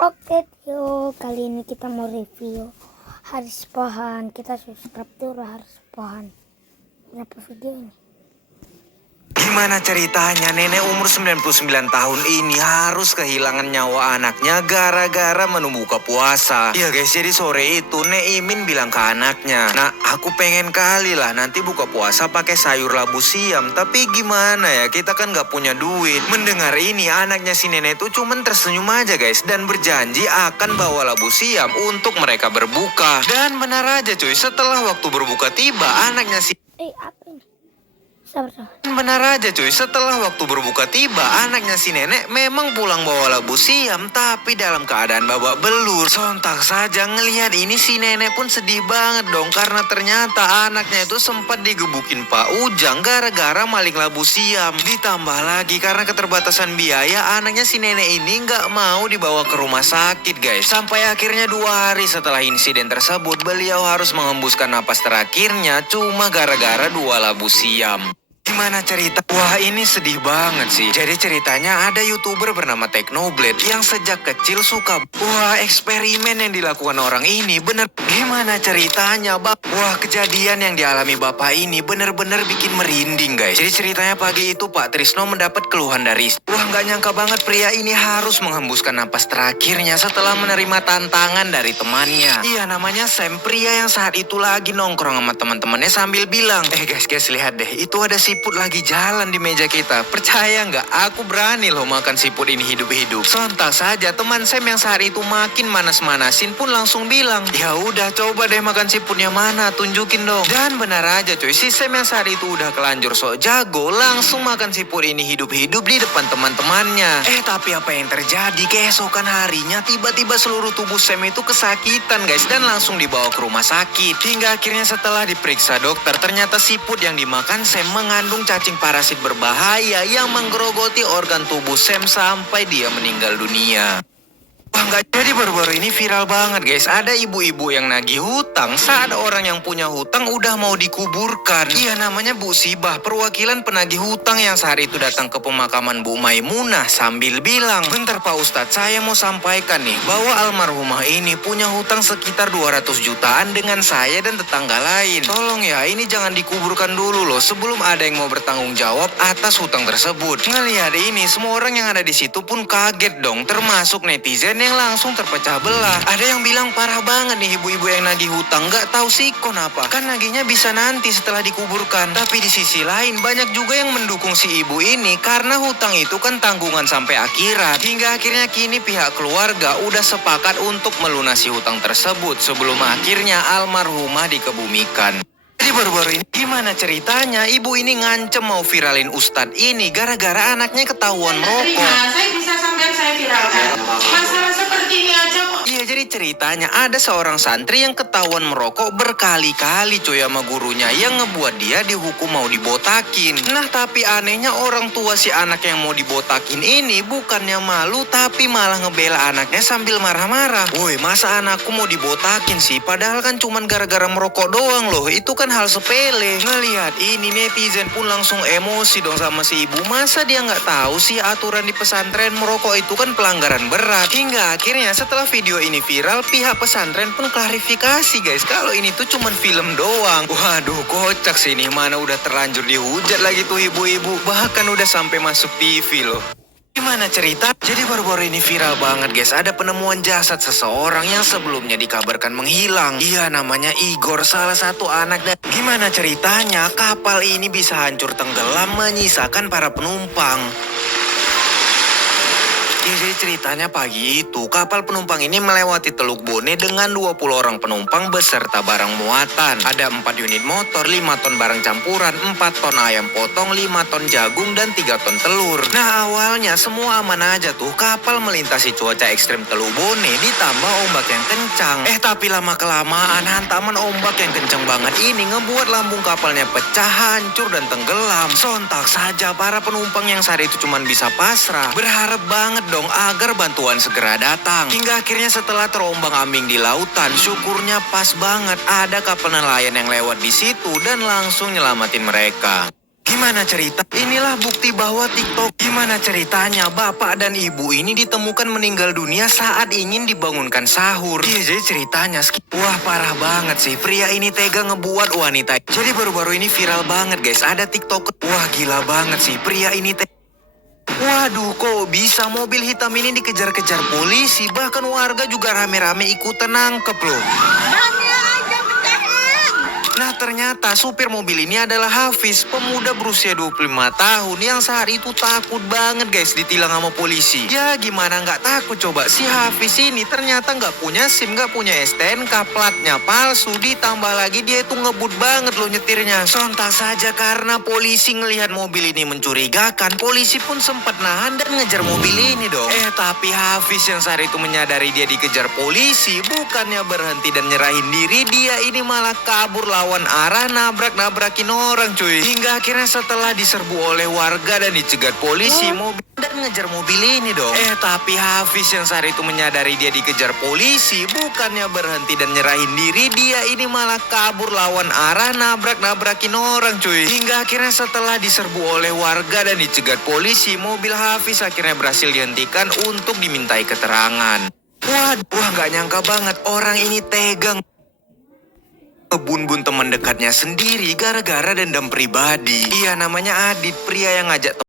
Oke Tio, kali ini kita mau review Haris Pohan. Kita subscribe dulu Haris Pohan. Berapa video ini? Gimana ceritanya nenek umur 99 tahun ini harus kehilangan nyawa anaknya gara-gara menu buka puasa. Ya guys, jadi sore itu Nek Imin bilang ke anaknya, "Nah, aku pengen kali lah nanti buka puasa pakai sayur labu siam. Tapi gimana ya, kita kan gak punya duit." Mendengar ini anaknya si nenek tuh cuman tersenyum aja guys, dan berjanji akan bawa labu siam untuk mereka berbuka. Dan benar aja cuy, setelah waktu berbuka tiba anaknya si Apa ini? Sabar. Benar aja cuy, setelah waktu berbuka tiba, anaknya si nenek memang pulang bawa labu siam, tapi dalam keadaan babak belur. Sontak saja ngelihat ini si nenek pun sedih banget dong, karena ternyata anaknya itu sempat digebukin Pak Ujang gara-gara maling labu siam. Ditambah lagi karena keterbatasan biaya, anaknya si nenek ini nggak mau dibawa ke rumah sakit guys. Sampai akhirnya 2 hari setelah insiden tersebut, beliau harus mengembuskan napas terakhirnya cuma gara-gara 2 labu siam. Gimana cerita? Wah, ini sedih banget sih. Jadi ceritanya ada YouTuber bernama Technoblade yang sejak kecil suka. Wah, eksperimen yang dilakukan orang ini bener. Gimana ceritanya, Bang? Wah, kejadian yang dialami bapak ini bener-bener bikin merinding guys. Jadi ceritanya pagi itu Pak Trisno mendapat keluhan dari istri. Wah, nggak nyangka banget pria ini harus menghembuskan napas terakhirnya setelah menerima tantangan dari temannya. Iya, namanya Sam. Pria yang saat itu lagi nongkrong sama teman-temannya sambil bilang, guys, lihat deh, itu ada siput lagi jalan di meja kita. Percaya nggak? Aku berani loh makan siput ini hidup-hidup. Sontak saja teman Sam yang saat itu makin manas-manasin pun langsung bilang, "Ya udah, coba deh makan siputnya mana, tunjukin dong." Dan benar aja cuy, si Sam yang saat itu udah kelanjur sok jago langsung makan siput ini hidup-hidup di depan teman-temannya. Tapi apa yang terjadi? Keesokan harinya tiba-tiba seluruh tubuh Sam itu kesakitan guys, dan langsung dibawa ke rumah sakit. Hingga akhirnya setelah diperiksa dokter, ternyata siput yang dimakan Sam mengandung cacing parasit berbahaya yang menggerogoti organ tubuh Sam sampai dia meninggal dunia. Wah, nggak jadi baru-baru ini viral banget guys. Ada ibu-ibu yang nagih hutang saat orang yang punya hutang udah mau dikuburkan. Iya, namanya Bu Sibah, perwakilan penagih hutang yang saat itu datang ke pemakaman Bu Maimunah sambil bilang, "Bentar Pak Ustadz, saya mau sampaikan nih bahwa almarhumah ini punya hutang sekitar 200 jutaan dengan saya dan tetangga lain. Tolong ya, ini jangan dikuburkan dulu loh sebelum ada yang mau bertanggung jawab atas hutang tersebut." Ngelihat ini, semua orang yang ada di situ pun kaget dong, termasuk netizen yang langsung terpecah belah. Ada yang bilang parah banget nih ibu-ibu yang nagih hutang, nggak tahu sikon apa. Kan nagihnya bisa nanti setelah dikuburkan. Tapi di sisi lain banyak juga yang mendukung si ibu ini karena hutang itu kan tanggungan sampai akhirat. Hingga akhirnya kini pihak keluarga udah sepakat untuk melunasi hutang tersebut sebelum akhirnya almarhumah dikebumikan. Jadi baru-baru ini gimana ceritanya? Ibu ini ngancem mau viralin Ustadz ini gara-gara anaknya ketahuan merokok. Saya bisa sampai saya viralkan. Masalah seperti ini aja kok. Iya, jadi ceritanya ada seorang santri yang ketahuan merokok berkali-kali coy sama gurunya yang ngebuat dia dihukum mau dibotakin. Nah, tapi anehnya orang tua si anak yang mau dibotakin ini bukannya malu tapi malah ngebela anaknya sambil marah-marah. "Woi, masa anakku mau dibotakin sih? Padahal kan cuman gara-gara merokok doang loh. Itu kan hal sepele." Ngelihat ini netizen pun langsung emosi dong sama si ibu. Masa dia nggak tahu sih aturan di pesantren merokok itu kan pelanggaran berat. Hingga akhirnya setelah video ini viral, pihak pesantren pun klarifikasi guys kalau ini tuh cuman film doang. Waduh, kocak sih ini, mana udah terlanjur dihujat lagi tuh ibu-ibu, bahkan udah sampai masuk TV loh. Gimana cerita? Jadi baru-baru ini viral banget guys, ada penemuan jasad seseorang yang sebelumnya dikabarkan menghilang. Iya, namanya Igor, salah satu anak. Dan gimana ceritanya kapal ini bisa hancur tenggelam menyisakan para penumpang? Jadi ceritanya pagi itu kapal penumpang ini melewati Teluk Bone dengan 20 orang penumpang beserta barang muatan. Ada 4 unit motor, 5 ton barang campuran, 4 ton ayam potong, 5 ton jagung, dan 3 ton telur. Nah, awalnya semua aman aja tuh, kapal melintasi cuaca ekstrim Teluk Bone ditambah ombak yang kencang. Tapi lama-kelamaan hantaman ombak yang kencang banget ini ngebuat lambung kapalnya pecah, hancur, dan tenggelam. Sontak saja para penumpang yang saat itu cuma bisa pasrah, berharap banget dong agar bantuan segera datang. Hingga akhirnya setelah terombang-ambing di lautan, syukurnya pas banget ada kapal nelayan yang lewat di situ dan langsung nyelamatin mereka. Gimana cerita? Inilah bukti bahwa TikTok. Gimana ceritanya bapak dan ibu ini ditemukan meninggal dunia saat ingin dibangunkan sahur. Iya, jadi ceritanya wah parah banget sih. Pria ini tega ngebuat wanita. Jadi baru-baru ini viral banget guys. Ada TikTok. Wah gila banget sih. Pria ini waduh, kok bisa mobil hitam ini dikejar-kejar polisi? Bahkan warga juga rame-rame ikutan nangkep loh. Nah ternyata supir mobil ini adalah Hafiz, pemuda berusia 25 tahun yang saat itu takut banget guys ditilang sama polisi. Ya gimana nggak takut coba, si Hafiz ini ternyata nggak punya SIM, nggak punya STNK, platnya palsu, ditambah lagi dia itu ngebut banget loh nyetirnya. Sontak saja karena polisi ngelihat mobil ini mencurigakan, polisi pun sempat nahan dan ngejar mobil ini dong. Tapi Hafiz yang saat itu menyadari dia dikejar polisi, bukannya berhenti dan nyerahin diri, dia ini malah kabur lawan arah, nabrak-nabrakin orang cuy. Hingga akhirnya setelah diserbu oleh warga dan dicegat polisi, mobil dan ngejar mobil ini dong. Tapi Hafiz yang saat itu menyadari dia dikejar polisi, bukannya berhenti dan nyerahin diri, dia ini malah kabur lawan arah, nabrak-nabrakin orang cuy. Hingga akhirnya setelah diserbu oleh warga dan dicegat polisi, mobil Hafiz akhirnya berhasil dihentikan untuk dimintai keterangan. Wah nggak nyangka banget orang ini tegang ngebun-bun teman dekatnya sendiri gara-gara dendam pribadi. Iya namanya Adit, pria yang ngajak